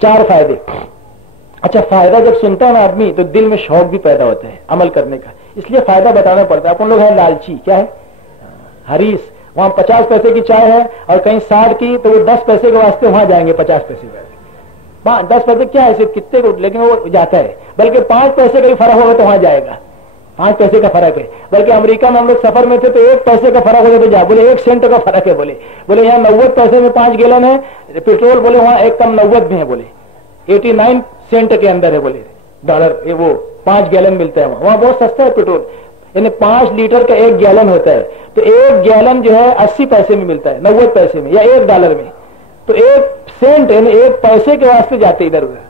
4 فائدے. اچھا فائدہ جب سنتا ہے نا آدمی تو دل میں شوق بھی پیدا ہوتا ہے عمل کرنے کا, اس لیے فائدہ بتانا پڑتا ہے. اپن لوگ ہیں لالچی, کیا ہے حریص, وہاں 50 پیسے کی چائے ہے اور کہیں 60 کی, تو وہ 10 پیسے کے واسطے وہاں جائیں گے 50 پیسے کا. 10 پیسے کیا ہے صرف کتنے کو, لیکن وہ جاتا ہے. بلکہ 5 پیسے کا بھی فرق ہوگا تو وہاں جائے گا. 5 پیسے کا فرق ہے. بلکہ امریکہ میں ہم لوگ سفر میں تھے تو 1 پیسے کا فرق ہوگا تو جا, بولے 1 سینٹ کا فرق ہے, بولے یہاں 90 پیسے میں 5 گیلن ہے پیٹرول, بولے وہاں ایک کم 90 میں ہے, بولے 89 سینٹ کے اندر ہے, بولے ڈالر, وہ 5 گیلن ملتا ہے وہاں بہت سستا ہے پیٹرول. یعنی 5 لیٹر کا 1 گیلن ہوتا ہے, تو 1 گیلن جو ہے 80 پیسے میں ملتا ہے, 90 پیسے میں یا $1 میں. تو 1 سینٹ یعنی 1 پیسے کے واسطے جاتے ادھر ادھر.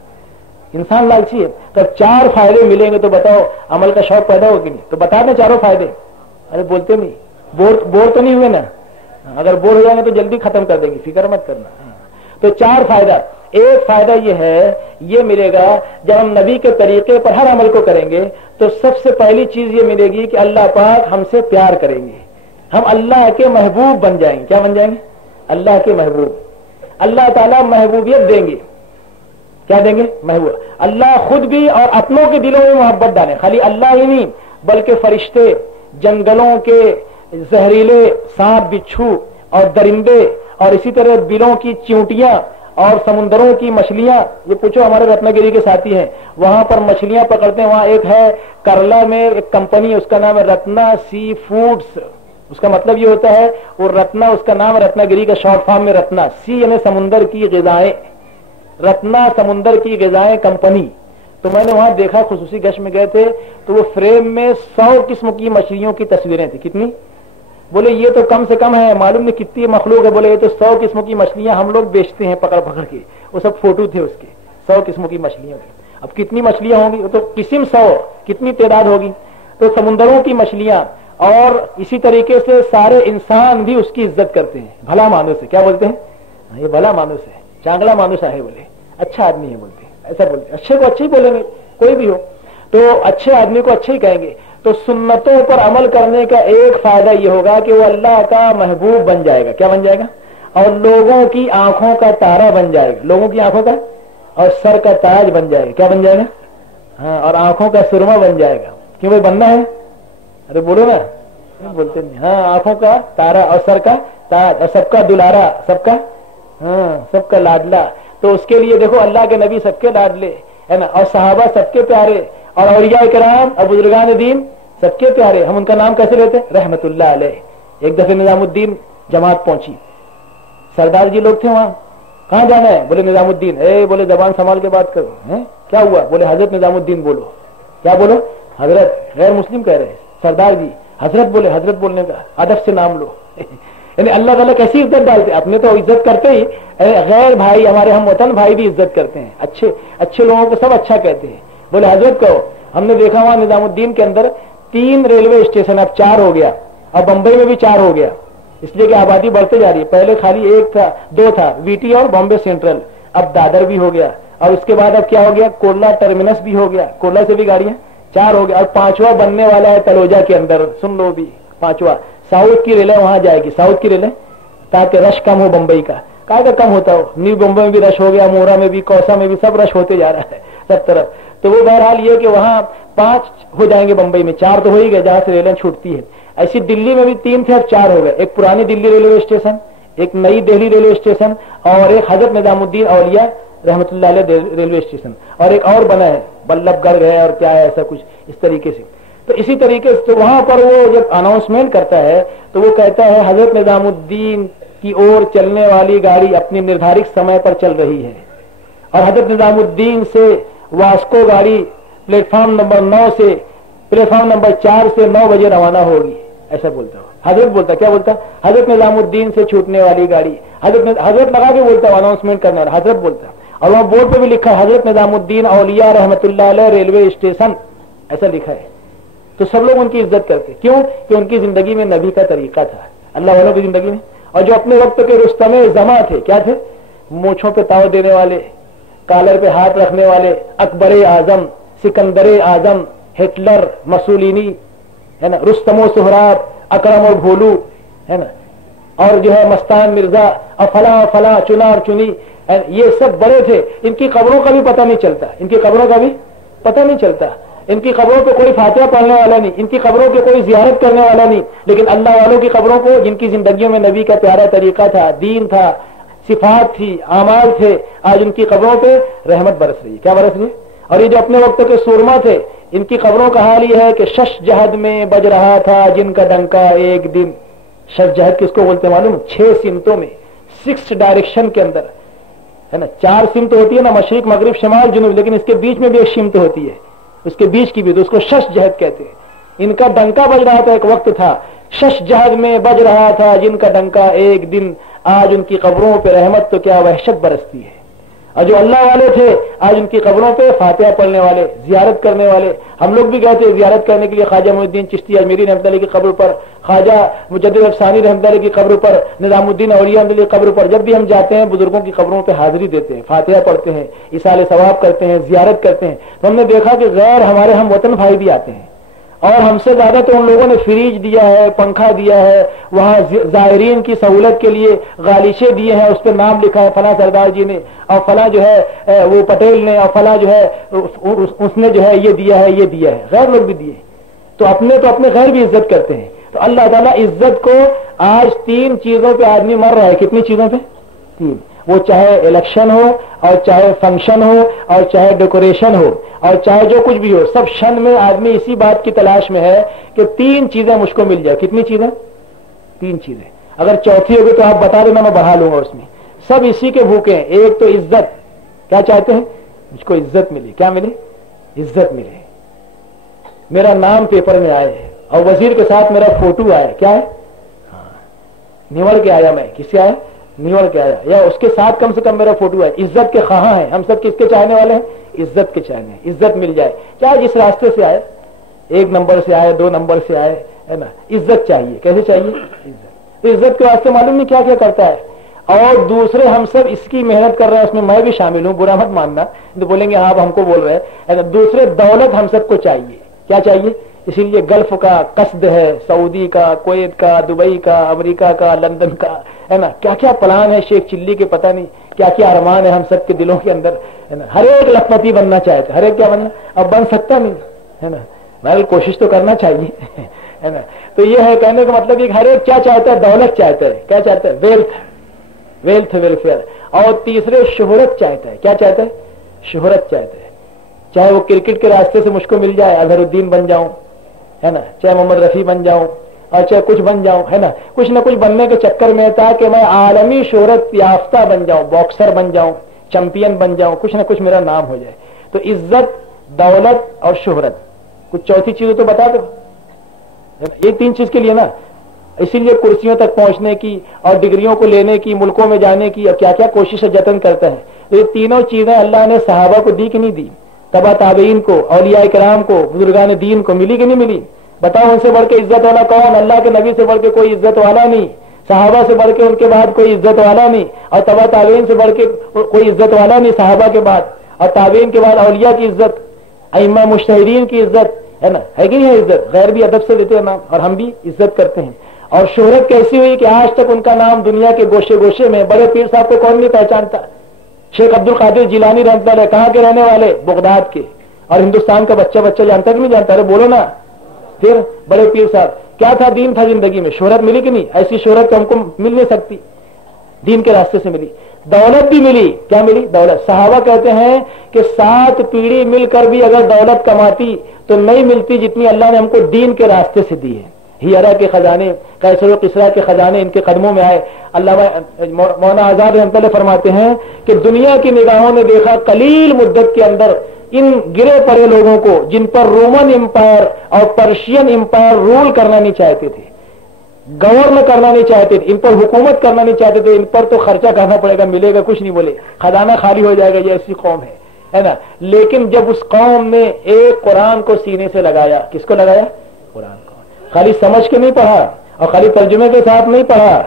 انسان لالچی ہے. تو 4 فائدے ملیں گے تو بتاؤ عمل کا شوق پیدا ہو کہ نہیں؟ تو بتا دیں 4 فائدے. ارے بولتے نہیں, بور تو نہیں ہوئے نا؟ اگر بور ہو جائیں گے تو جلدی ختم کر دیں گے, فکر مت کرنا. تو 4 فائدہ. ایک فائدہ یہ ہے, یہ ملے گا جب ہم نبی کے طریقے پر ہر عمل کو کریں گے تو سب سے پہلی چیز یہ ملے گی کہ اللہ پاک ہم سے پیار کریں گے, ہم اللہ کے محبوب بن جائیں گے. کیا بن جائیں گے؟ اللہ کے محبوب. اللہ تعالیٰ محبوبیت دیں گے. کیا دیں گے؟ محبوب. اللہ خود بھی اور اپنوں کے دلوں میں محبت ڈالیں. خالی اللہ ہی نہیں بلکہ فرشتے, جنگلوں کے زہریلے سانپ بچھو اور درندے, اور اسی طرح بلوں کی چیونٹیاں اور سمندروں کی مچھلیاں. یہ پوچھو ہمارے رتنا گری کے ساتھی ہیں, وہاں پر مچھلیاں پکڑتے ہیں. وہاں ایک ہے کرلا میں ایک کمپنی, اس کا نام ہے رتنا سی فوڈس. اس کا مطلب یہ ہوتا ہے, وہ رتنا اس کا نام رتنا گری کا شارٹ فارم میں رتنا, سی یعنی سمندر کی غذائیں, رتنا سمندر کی غذائیں کمپنی. تو میں نے وہاں دیکھا, خصوصی گشت میں گئے تھے, تو وہ فریم میں 100 قسم کی مچھلیوں کی تصویریں تھیں. کتنی؟ بولے یہ تو کم سے کم ہے, معلوم نہیں کتنی مخلوق ہے. بولے یہ تو 100 قسم کی مچھلیاں ہم لوگ بیچتے ہیں پکڑ پکڑ کے. وہ سب فوٹو تھے اس کے, 100 قسموں کی مچھلیوں کی. اب کتنی مچھلیاں ہوں گی, وہ تو قسم 100, کتنی تعداد ہوگی. تو سمندروں کی مچھلیاں, اور اسی طریقے سے سارے انسان بھی اس کی عزت کرتے ہیں. بھلا مانوس ہے, کیا بولتے ہیں؟ یہ بھلا مانوس ہے, چانگلا مانوس ہے, بولے اچھا آدمی ہے, بولتے ہیں ایسا بولتے ہیں. اچھے کو اچھے ہی بولیں گے, کوئی بھی ہو تو اچھے آدمی کو اچھے ہی کہیں گے. تو سنتوں پر عمل کرنے کا ایک فائدہ یہ ہوگا کہ وہ اللہ کا محبوب بن جائے گا. کیا بن جائے گا؟ اور لوگوں کی آنکھوں کا تارا بن جائے گا. لوگوں کی آنکھوں کا اور سر کا تاج بن جائے گا. کیا بن جائے گا؟ ہاں, اور آنکھوں کا سرما بن جائے گا. کیوں بھائی بننا ہے؟ ارے بولو نا, بولتے نہیں. ہاں, آنکھوں کا تارا اور سر کا تاج, اور سب کا دلارا, سب کا سب کا لاڈلا. تو اس کے لیے دیکھو اللہ کے نبی سب کے لاڈلے ہے نا, اور صحابہ سب کے پیارے, اور اولیاء کرام اور بزرگان دین سب کے پیارے. ہم ان کا نام کیسے لیتے؟ رحمت اللہ علیہ. ایک دفعہ نظام الدین جماعت پہنچی, سردار جی لوگ تھے وہاں. کہاں جانا ہے؟ بولے نظام الدین. بولے زبان سنبھال کے بات کرو. کیا ہوا؟ بولے حضرت نظام الدین بولو. کیا بولو؟ حضرت. غیر مسلم کہہ رہے. سردار جی حضرت بولے. حضرت بولنے کا ادب سے نام لو. یعنی اللہ تعالیٰ کیسی عزت ڈالتے, اپنے تو عزت کرتے ہی, غیر بھائی ہمارے ہم وطن بھائی بھی عزت کرتے ہیں. اچھے اچھے لوگوں کو سب اچھا کہتے ہیں. بولے حضرت کہو. ہم نے دیکھا وہاں نظام الدین کے اندر 3 ریلوے اسٹیشن, اب 4 ہو گیا, اور بمبئی میں بھی 4 ہو گیا, اس لیے کہ آبادی بڑھتے جا رہی ہے. پہلے خالی 1 تھا, 2 تھا, وی ٹی اور بامبے سینٹرل, اب دادر بھی ہو گیا, اور اس کے بعد اب کیا ہو گیا, کورلا ٹرمینس بھی ہو گیا, کورلا سے بھی گاڑیاں 4 ہو گیا, اور 5واں بننے والا ہے تلوجا کے اندر. سن لو بھی 5واں, ساؤتھ کی ریلیں وہاں جائے گی, ساؤتھ کی ریلیں, تاکہ رش کم ہو بمبئی کا. کہاں کم ہوتا ہو, نیو بمبئی میں بھی رش ہو گیا, مورا میں بھی, کوسا میں بھی, سب رش ہوتے جا رہا ہے سب طرف. تو وہ بہرحال یہ کہ وہاں 5 ہو جائیں گے, بمبئی میں 4 تو ہو ہی گئے جہاں سے ریلیں چھوٹتی ہے. ایسی دلی میں بھی 3 تھے, اب 4 ہو گئے. ایک پرانی دلی ریلوے اسٹیشن, ایک نئی دہلی ریلوے اسٹیشن, اور ایک حضرت نظام الدین اولیاء رحمت اللہ علیہ ریلوے اسٹیشن, اور ایک اور بنا ہے بلب گڑھ ہے, اور کیا ہے ایسا کچھ اس طریقے سے. تو اسی طریقے سے وہاں پر وہ جب اناؤنسمنٹ کرتا ہے تو وہ کہتا ہے حضرت نظام الدین کی اور چلنے والی گاڑی اپنی نردھارت سمے پر چل رہی ہے, اور حضرت نظام الدین سے واسکو گاڑی پلیٹ فارم نمبر 9 سے پلیٹ فارم نمبر 4 سے 9 بجے روانہ ہوگی. ایسا بولتا ہو. حضرت بولتا, کیا بولتا؟ حضرت نظام الدین سے چھوٹنے والی گاڑی. حضرت لگا کے بولتا, اناؤنسمنٹ کرنے والا حضرت بولتا. اور وہاں بورڈ پہ بھی لکھا ہے حضرت نظام الدین اولیاء رحمت اللہ علیہ ریلوے اسٹیشن, ایسا لکھا ہے. تو سب لوگ ان کی عزت کرتے. کیوں؟ کہ ان کی زندگی میں نبی کا طریقہ تھا, اللہ والوں کی زندگی میں. اور جو اپنے وقت کے رستم زماں تھے, کیا تھے؟ مونچھوں پہ تاؤ دینے والے, کالر پہ ہاتھ رکھنے والے, اکبر اعظم, سکندر اعظم, ہٹلر, مسولینی ہے نا, رستم و سہراب, اکرم اور بھولو ہے نا, اور جو ہے مستان مرزا, اور فلاں فلاں, چنا اور چنی. یہ سب بڑے تھے، ان کی قبروں کا بھی پتہ نہیں چلتا، ان کی قبروں کا بھی پتہ نہیں چلتا، ان کی قبروں پہ کوئی فاتحہ پڑھنے والا نہیں، ان کی قبروں پہ کوئی زیارت کرنے والا نہیں، لیکن اللہ والوں کی قبروں کو، جن کی زندگیوں میں نبی کا پیارا طریقہ تھا، دین تھا، صفات تھی، اعمال تھے، آج ان کی قبروں پہ رحمت برس رہی ہے۔ کیا برس رہی ہے؟ اور یہ جو اپنے وقت کے سورما تھے، ان کی قبروں کا حال یہ ہے کہ شش جہد میں بج رہا تھا جن کا ڈنکا ایک دن۔ شش جہد کس کو بولتے ہیں معلوم؟ 6 سمتوں میں، 6 ڈائریکشن کے اندر ہے نا، 4 سمت ہوتی ہے نا، مشرق مغرب شمال جنوب، لیکن اس کے بیچ میں بھی ایک سمت ہوتی ہے، اس کے بیچ کی بھی، تو اس کو شش جہد کہتے ہیں۔ ان کا ڈنکا بج رہا تھا، ایک وقت تھا شش جہد میں بج رہا تھا جن کا ڈنکا ایک دن، آج ان کی قبروں پہ رحمت تو کیا وحشت برستی ہے۔ اور جو اللہ والے تھے آج ان کی قبروں پہ فاتحہ پڑھنے والے، زیارت کرنے والے۔ ہم لوگ بھی گئے تھے زیارت کرنے کے لیے خواجہ معین الدین چشتی اجمیری رحمۃ اللہ کی قبر پر، خواجہ مجدد افسانی رحمۃ اللہ کی قبر پر، نظام الدین اولیاء رحمۃ اللہ کی قبر پر۔ جب بھی ہم جاتے ہیں بزرگوں کی قبروں پہ حاضری دیتے ہیں، فاتحہ پڑھتے ہیں، ایصال ثواب کرتے ہیں، زیارت کرتے ہیں، تو ہم نے دیکھا کہ غیر ہمارے ہم وطن بھائی بھی آتے ہیں، اور ہم سے زیادہ تو ان لوگوں نے فریج دیا ہے، پنکھا دیا ہے، وہاں زائرین کی سہولت کے لیے غالیچے دیے ہیں، اس پہ نام لکھا ہے فلاں سردار جی نے، اور فلاں جو ہے وہ پٹیل نے، اور فلاں جو ہے اس نے جو ہے یہ دیا ہے، یہ دیا ہے، غیر لوگ بھی دیے۔ تو اپنے غیر بھی عزت کرتے ہیں۔ تو اللہ تعالیٰ عزت کو آج 3 چیزوں پہ آدمی مر رہا ہے۔ کتنی چیزوں پہ؟ 3۔ وہ چاہے الیکشن ہو، اور چاہے فنکشن ہو، اور چاہے ڈیکوریشن ہو، اور چاہے جو کچھ بھی ہو، سب شن میں آدمی اسی بات کی تلاش میں ہے کہ 3 چیزیں مجھ کو مل جائے۔ کتنی چیزیں؟ 3 چیزیں۔ اگر چوتھی ہوگی تو آپ بتا دینا، میں بڑھا لوں گا اس میں۔ سب اسی کے بھوکے ہیں۔ ایک تو عزت، کیا چاہتے ہیں؟ مجھ کو عزت ملے۔ کیا ملے؟ عزت ملے، میرا نام پیپر میں آئے، اور وزیر کے ساتھ میرا فوٹو آئے۔ کیا ہے؟ نوڑ کے آیا، میں کس سے آیا؟ نوڑ کے آیا، یا اس کے ساتھ کم سے کم میرا فوٹو ہے۔ عزت کے خواہاں ہیں ہم سب، کس کے چاہنے والے ہیں؟ عزت کے چاہنے ہیں۔ عزت مل جائے، چاہے جس راستے سے آئے، 1 نمبر سے آئے، 2 نمبر سے آئے، ہے نا، عزت چاہیے۔ کیسے چاہیے؟ عزت۔ تو عزت کے واسطے معلوم نہیں کیا کیا کرتا ہے، اور دوسرے ہم سب اس کی محنت کر رہے ہیں، اس میں میں بھی شامل ہوں، برا مت ماننا تو بولیں گے ہاں آپ ہم کو بول رہے ہیں۔ دوسرے دولت ہم سب کو چاہیے۔ کیا چاہیے؟ اسی لیے گلف کا قصد ہے، سعودی کا، کویت کا، دبئی کا، امریکہ کا، لندن کا، ہے نا، کیا کیا پلان ہے شیخ چلی کے، پتہ نہیں کیا کیا ارمان ہے ہم سب کے دلوں کے اندر، ہے نا۔ ہر ایک لکھپتی بننا چاہتا ہے، ہر ایک کیا بننا، اب بن سکتا نہیں، ہے نا، بہرحال کوشش تو کرنا چاہیے، ہے نا۔ تو یہ ہے کہنے کا مطلب کہ ہر ایک کیا چاہتا ہے؟ دولت چاہتا ہے۔ کیا چاہتا ہے؟ Wealth welfare. اور تیسرے شہرت چاہتا ہے۔ کیا چاہتا ہے؟ شہرت چاہتا ہے۔ چاہے وہ کرکٹ کے راستے سے مجھ کو مل جائے، اظہر الدین بن جاؤں، ہے نا، چاہے محمد رفیع بن جاؤں، اور چاہے کچھ بن جاؤں، ہے نا، کچھ نہ کچھ بننے کے چکر میں تھا کہ میں عالمی شہرت یافتہ بن جاؤں، باکسر بن جاؤں، چیمپئن بن جاؤں، کچھ نہ کچھ میرا نام ہو جائے۔ تو عزت، دولت اور شہرت، کچھ چوتھی چیزیں تو بتا دو۔ یہ 3 چیز کے لیے نا، اسی لیے کرسیوں تک پہنچنے کی اور ڈگریوں کو لینے کی، ملکوں میں جانے کی، اور کیا کیا کوشش جتن کرتا ہے۔ یہ تینوں چیزیں اللہ نے صحابہ کو دی کہ نہیں دی؟ تبع تابعین کو، اولیاء کرام کو، بزرگان دین کو ملی کہ نہیں ملی؟ بتاؤ ان سے بڑھ کے عزت والا کون؟ اللہ کے نبی سے بڑھ کے کوئی عزت والا نہیں، صحابہ سے بڑھ کے ان کے بعد کوئی عزت والا نہیں، اور تبع تابعین سے بڑھ کے کوئی عزت والا نہیں صحابہ کے بعد، اور تابعین کے بعد اولیاء کی عزت، ائمہ مجتہدین کی عزت، ہے نا، ہے کہ نہیں ہے عزت؟ غیر بھی ادب سے دیتے ہیں نام، اور ہم بھی عزت کرتے ہیں۔ اور شہرت کیسی ہوئی کہ آج تک ان کا نام دنیا کے گوشے گوشے میں، بڑے پیر صاحب کو کون نہیں پہچانتا؟ شیخ عبد القادر جیلانی رحمۃ اللہ، کہاں کے رہنے والے؟ بغداد کے، اور ہندوستان کا بچہ جانتا کہ نہیں جانتا؟ ارے بولو نا، پھر بڑے پیر صاحب کیا تھا؟ دین تھا زندگی میں، شہرت ملی کہ نہیں؟ ایسی شہرت تو ہم کو مل نہیں سکتی، دین کے راستے سے ملی۔ دولت بھی ملی۔ کیا ملی؟ دولت۔ صحابہ کہتے ہیں کہ 7 پیڑھی مل کر بھی اگر دولت کماتی تو نہیں ملتی جتنی اللہ نے ہم کو دین کے راستے سے دی ہے۔ ہیرا کے خزانے، قیصر و کسریٰ کے خزانے ان کے قدموں میں آئے۔ علامہ مولانا آزاد رحمۃ اللہ فرماتے ہیں کہ دنیا کی نگاہوں نے دیکھا قلیل مدت کے اندر ان گرے پڑے لوگوں کو جن پر رومن امپائر اور پرشین امپائر رول کرنا نہیں چاہتے تھے، گورن کرنا نہیں چاہتے تھے، ان پر حکومت کرنا نہیں چاہتے تھے، ان پر تو خرچہ کرنا پڑے گا، ملے گا کچھ نہیں، بولے خزانہ خالی ہو جائے گا، یہ ایسی قوم ہے نا۔ لیکن جب اس قوم نے ایک قرآن کو سینے سے لگایا، کس کو لگایا؟ قرآن کو۔ خالی سمجھ کے نہیں پڑھا اور خالی ترجمے کے ساتھ نہیں پڑھا،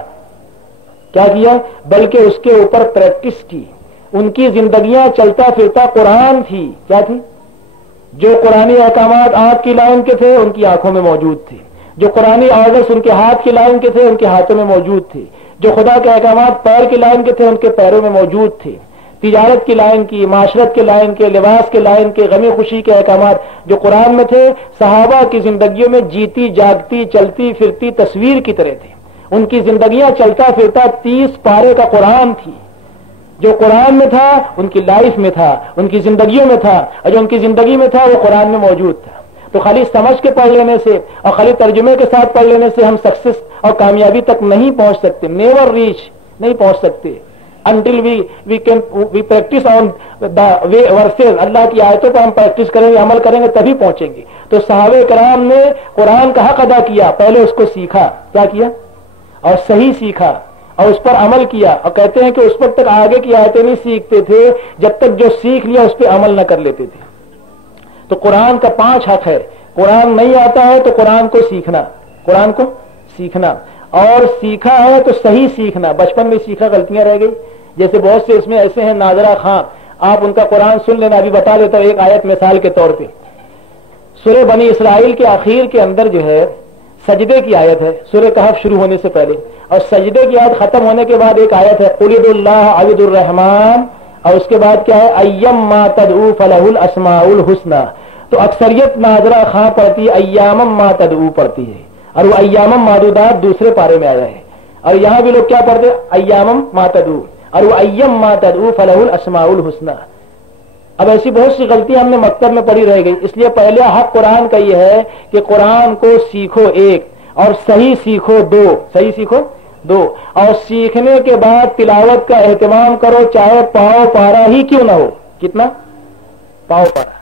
کیا کیا؟ بلکہ اس کے اوپر پریکٹس کی۔ ان کی زندگیاں چلتا پھرتا قرآن تھی۔ کیا تھی؟ جو قرآنی احکامات آنکھ کی لائن کے تھے ان کی آنکھوں میں موجود تھے، جو قرآنی آرڈرز ان کے ہاتھ کی لائن کے تھے ان کے ہاتھوں میں موجود تھے، جو خدا کے احکامات پیر کی لائن کے تھے ان کے پیروں میں موجود تھے، تجارت کی لائن کی، معاشرت کے لائن کے، لباس کے لائن کے، غمی خوشی کے احکامات جو قرآن میں تھے، صحابہ کی زندگیوں میں جیتی جاگتی چلتی پھرتی تصویر کی طرح تھے. ان کی زندگیاں چلتا پھرتا 30 پارے کا قرآن تھی. جو قرآن میں تھا ان کی لائف میں تھا، ان کی زندگیوں میں تھا، اور جو ان کی زندگی میں تھا وہ قرآن میں موجود تھا. تو خالی سمجھ کے پڑھ لینے سے اور خالی ترجمے کے ساتھ پڑھ لینے سے ہم سکسیس اور کامیابی تک نہیں پہنچ سکتے. نیور ریچ، نہیں پہنچ سکتے until we practice on the verses. اللہ کی آیتوں پر ہم پریکٹس کریں گے، عمل کریں گے تبھی پہنچیں گے. تو صحابہ کرام نے قرآن کا حق ادا کیا، پہلے اس کو سیکھا، کیا کیا؟ اور صحیح سیکھا اور اس پر عمل کیا. اور کہتے ہیں کہ اس وقت تک آگے کی آیتیں نہیں سیکھتے تھے جب تک جو سیکھ لیا اس پہ عمل نہ کر لیتے تھے. تو قرآن کا 5 حق ہے. قرآن نہیں آتا ہے تو قرآن کو سیکھنا، قرآن کو سیکھنا، اور سیکھا ہے تو صحیح سیکھنا. بچپن میں سیکھا، غلطیاں رہ گئی. جیسے بہت سے اس میں ایسے ہیں، ناظرہ خان، آپ ان کا قرآن سن لینا. ابھی بتا دیتا ہوں ایک آیت مثال کے طور پہ. سورہ بنی اسرائیل کے آخر کے اندر جو ہے سجدے کی آیت ہے، سورہ کہف شروع ہونے سے پہلے، اور سجدے کی آیت ختم ہونے کے بعد ایک آیت ہے قل ادعوا اللہ عبد الرحمن، اور اس کے بعد کیا ہے ایما تدعو فلہ الاسماء الحسنی. تو اکثریت ناظرہ خاں پڑھتی ہے، ایامم ما تدعو پڑھتی ہے، اور وہ ایامم معدودات دوسرے پارے میں آیا ہے. اور یہاں بھی لوگ کیا پڑھتے ہیں؟ ایامم ما تدعو، اور وہ ایم ما تدعو فلہ الاسماء الحسنی. اب ایسی بہت سی غلطیاں ہم نے مکتب میں پڑھی رہ گئی. اس لیے پہلے حق قرآن کا یہ ہے کہ قرآن کو سیکھو 1 اور صحیح سیکھو 2، صحیح سیکھو 2، اور سیکھنے کے بعد تلاوت کا اہتمام کرو، چاہے پاؤ پارا ہی کیوں نہ ہو. کتنا؟ پاؤ پارا.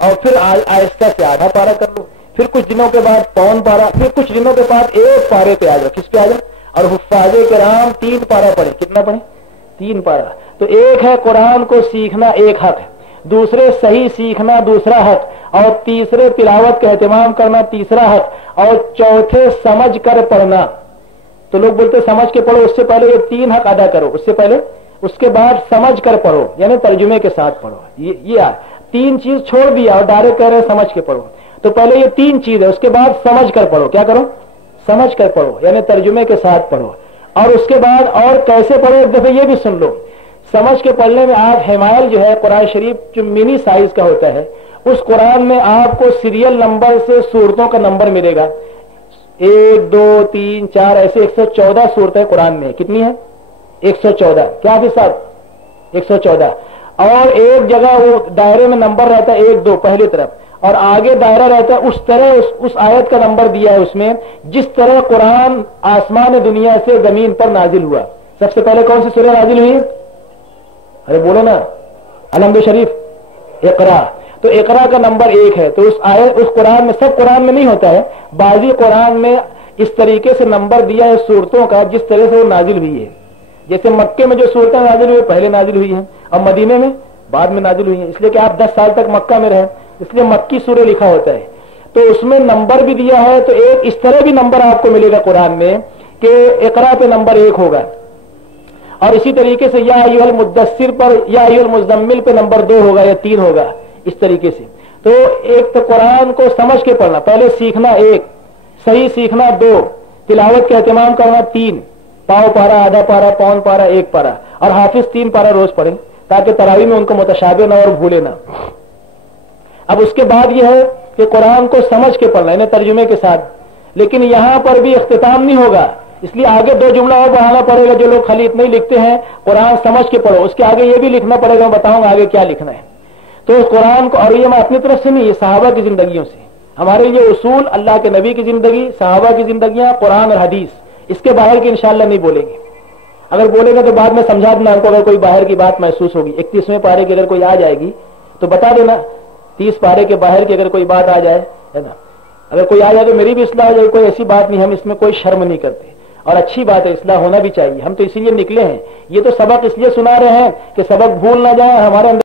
اور پھر آہستہ سے آدھا پارا کر لو، پھر کچھ دنوں کے بعد پون پارا، پھر کچھ دنوں کے بعد 1 پارے پہ آ جاؤ. کس پہ آ جاؤ؟ اور حفاظ کرام 3 پارا پڑھے. کتنا پڑھے؟ 3 پارا. تو ایک ہے قرآن کو سیکھنا، ایک حق ہے. دوسرے صحیح سیکھنا، دوسرا حق. اور تیسرے تلاوت کا اہتمام کرنا، تیسرا حق. اور چوتھے سمجھ کر پڑھنا. تو لوگ بولتے سمجھ کے پڑھو، اس سے پہلے یہ 3 حق ادا کرو، اس سے پہلے اس کے بعد سمجھ کر پڑھو، یعنی ترجمے کے ساتھ پڑھو. یہ 3 چیز چھوڑ دیا اور ڈائریکٹ کہہ رہے ہیں سمجھ کے پڑھو. تو پہلے یہ 3 چیز ہے، اس کے بعد سمجھ کر پڑھو. کیا کرو؟ سمجھ کر پڑھو، یعنی ترجمے کے ساتھ پڑھو. اور اس کے بعد اور کیسے پڑھو ایک دفعہ یہ بھی سن لو. سمجھ کے پڑھنے میں آپ حمائل جو ہے قرآن شریف جو منی سائز کا ہوتا ہے، اس قرآن میں آپ کو سیریل نمبر سے سورتوں کا نمبر ملے گا. 1 2 3 4 ایسے 114 سورتیں قرآن میں. کتنی ہے؟ 114. کیا حافظ صاحب؟ 114. اور ایک جگہ وہ دائرے میں نمبر رہتا ہے 1 2 پہلی طرف، اور آگے دائرہ رہتا ہے. اس طرح اس آیت کا نمبر دیا ہے اس میں جس طرح قرآن آسمان دنیا سے زمین پر نازل ہوا. سب سے پہلے کون سی سورہ نازل ہوئی؟ ارے بولو نا. الحمد شریف، اقرا. تو اقرا کا نمبر 1 ہے. تو اس قرآن میں، سب قرآن میں نہیں ہوتا ہے، بعضی قرآن میں اس طریقے سے نمبر دیا ہے سورتوں کا جس طرح سے وہ نازل ہوئی ہے. جیسے مکے میں جو صورتیں نازل ہوئی پہلے نازل ہوئی ہیں، اور مدینے میں بعد میں نازل ہوئی ہیں. اس لیے کہ آپ 10 سال تک مکہ میں رہے، اس لیے مکی سورہ لکھا ہوتا ہے. تو اس میں نمبر بھی دیا ہے. تو ایک اس طرح بھی نمبر آپ کو ملے گا قرآن میں کہ اقرا پہ نمبر 1 ہوگا، اور اسی طریقے سے یا ایھا المدثر پر، یا ایھا المزمل پہ نمبر 2 ہوگا یا 3 ہوگا، اس طریقے سے. تو ایک تو قرآن کو سمجھ کے پڑھنا، پہلے سیکھنا 1، صحیح سیکھنا 2، تلاوت کا اہتمام کرنا 3، پاؤ پارا، آدھا پارا، پون پارا، 1 پارا، اور حافظ 3 پارا روز پڑھیں تاکہ تراویح میں ان کو متشابہ نہ اور بھولے نہ. اب اس کے بعد یہ ہے کہ قرآن کو سمجھ کے پڑھنا، یعنی ترجمے کے ساتھ. لیکن یہاں پر بھی اختتام نہیں ہوگا، اس لیے آگے 2 جملہ اور بڑھانا پڑے گا. جو لوگ خالی اتنے ہی لکھتے ہیں قرآن سمجھ کے پڑھو، اس کے آگے یہ بھی لکھنا پڑے گا. میں بتاؤں گا آگے کیا لکھنا ہے. تو اس قرآن کو، اور یہ میں اپنی طرف سے نہیں، یہ صحابہ کی زندگیوں سے، ہمارے یہ اصول اللہ کے نبی کی زندگی، صحابہ کی زندگیاں، قرآن اور حدیث، اس کے باہر کی انشاءاللہ نہیں بولیں گے. اگر بولے گا تو بعد میں سمجھا دینا ہم کو، اگر کوئی باہر کی بات محسوس ہوگی. 31ویں پارے کی اگر کوئی آ جائے گی تو بتا دینا. 30 پارے کے باہر کی اگر کوئی بات آ جائے، ہے نا، اگر کوئی آ جائے تو میری بھی اصلاح ہو جائے. کوئی ایسی بات نہیں، ہم اس میں کوئی شرم نہیں کرتے، اور اچھی بات ہے، اصلاح ہونا بھی چاہیے. ہم تو اسی لیے نکلے ہیں. یہ تو سبق اس لیے سنا رہے ہیں کہ سبق بھول نہ جائیں، ہمارے اندر